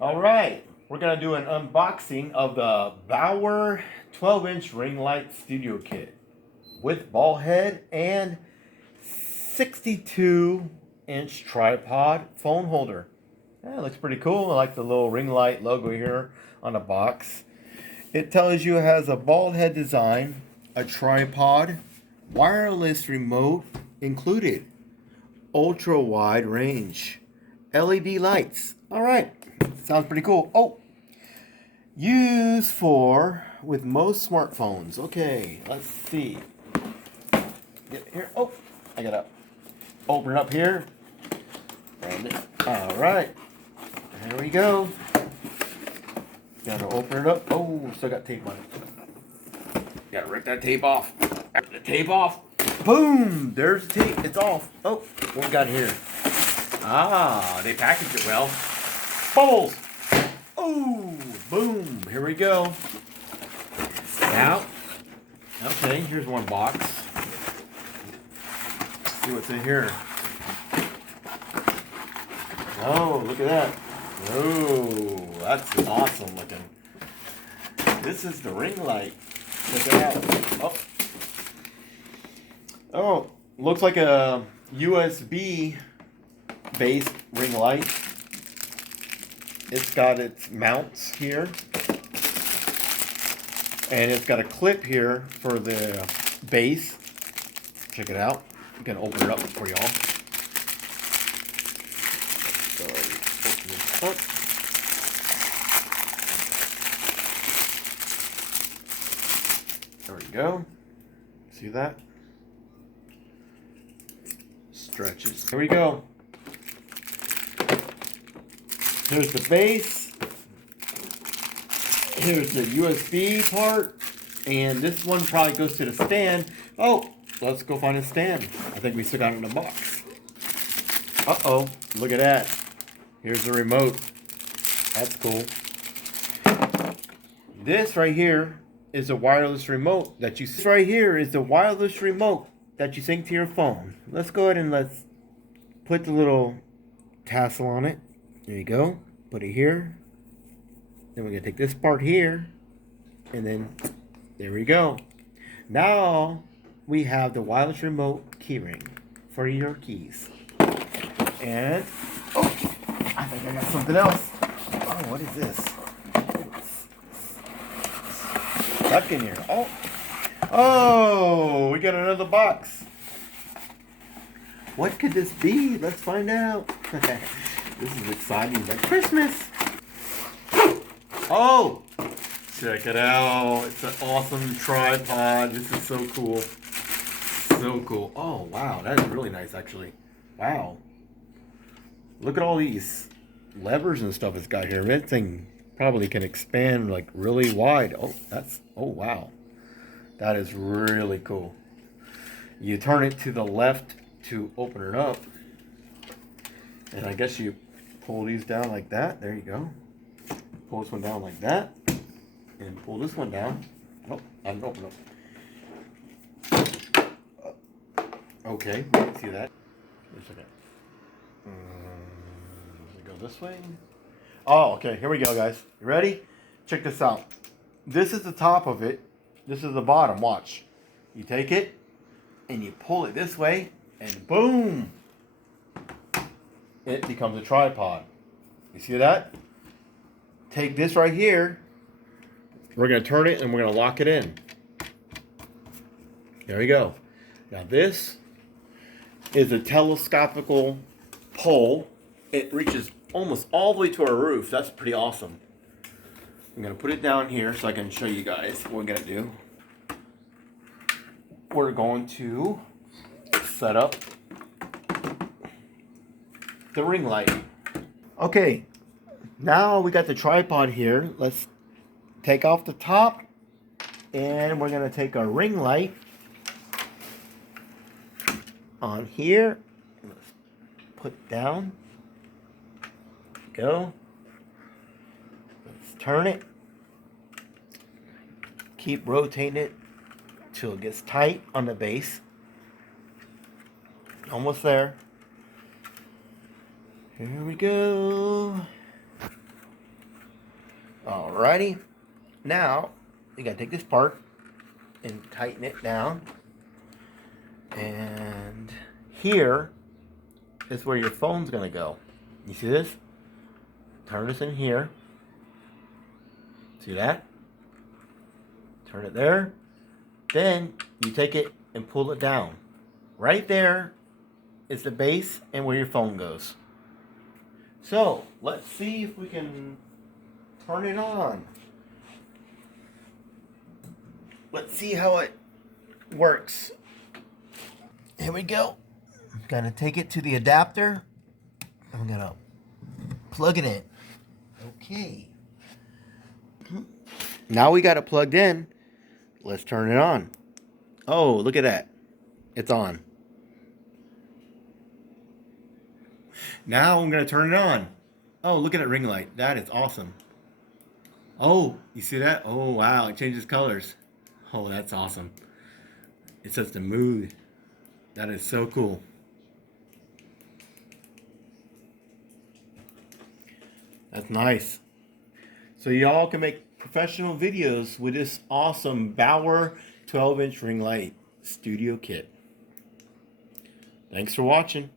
All right, we're gonna do an unboxing of the Bauer 12-inch ring light studio kit with ball head and 62-inch tripod phone holder. Yeah, it looks pretty cool. I like the little ring light logo here on the box. It tells you it has a ball head design, a tripod, wireless remote included, ultra wide range, LED lights. All right, sounds pretty cool. Oh, used for with most smartphones. Okay, let's see. Get here. Oh, I gotta open it up here. And all right, here we go. Gotta open it up. Oh, still got tape on it. Gotta rip that tape off. Rip the tape off. Boom! There's the tape. It's off. Oh, what we got here? Ah, they packaged it well. Bubbles. Oh, boom. Here we go. Now, okay, here's one box. Let's see what's in here. Oh, look at that. Oh, that's awesome looking. This is the ring light. Check it out. Oh, looks like a USB based ring light. It's got its mounts here. And it's got a clip here for the base. Check it out. I'm gonna open it up for y'all. So open this up. There we go. See that? Stretches. Here we go. Here's the base. Here's the USB part. And this one probably goes to the stand. Oh, let's go find a stand. I think we still got it in the box. Uh-oh, look at that. Here's the remote. That's cool. This right here is a wireless remote that you sync to your phone. Let's go ahead and let's put the little tassel on it. There you go. Put it here. Then we're gonna take this part here, and then there we go. Now we have the wireless remote keyring for your keys. And oh, I think I got something else. Oh, what is this? It's stuck in here. Oh, we got another box. What could this be? Let's find out. This is exciting. Like Christmas. Oh, check it out. It's an awesome tripod. This is so cool. So cool. Oh, wow. That is really nice, actually. Wow. Look at all these levers and stuff it's got here. That thing probably can expand like really wide. Oh, wow. That is really cool. You turn it to the left to open it up. And I guess you pull these down like that. There you go. Pull this one down like that. And pull this one down. Oh, I didn't open it. Okay, you can see that. Wait a second. We go this way. Oh, okay, here we go, guys. You ready? Check this out. This is the top of it. This is the bottom. Watch. You take it and you pull it this way, and boom! It becomes a tripod. You see that? Take this right here. We're going to turn it and we're going to lock it in. There we go. Now this is a telescopical pole. It reaches almost all the way to our roof. That's pretty awesome. I'm going to put it down here so I can show you guys what we're going to do. We're going to set up the ring light. Okay, now we got the tripod here. Let's take off the top, and we're going to take our ring light on here. Let's put it down. Go. Let's turn it. Keep rotating it till it gets tight on the base. Almost there. Here we go. Alrighty. Now, you gotta take this part and tighten it down. And here is where your phone's gonna go. You see this? Turn this in here. See that? Turn it there. Then you take it and pull it down. Right there is the base and where your phone goes. So let's see if we can turn it on. Let's see how it works. Here we go. I'm gonna take it to the adapter. I'm gonna plug it in. Okay. Now we got it plugged in. Let's turn it on. Oh, look at that. It's on. Now I'm gonna turn it on. Oh, look at that ring light. That is awesome. Oh, you see that? Oh, wow. It changes colors. Oh, that's awesome. It sets the mood. That is so cool. That's nice. So y'all can make professional videos with this awesome Bauer 12-inch ring light studio kit. Thanks for watching.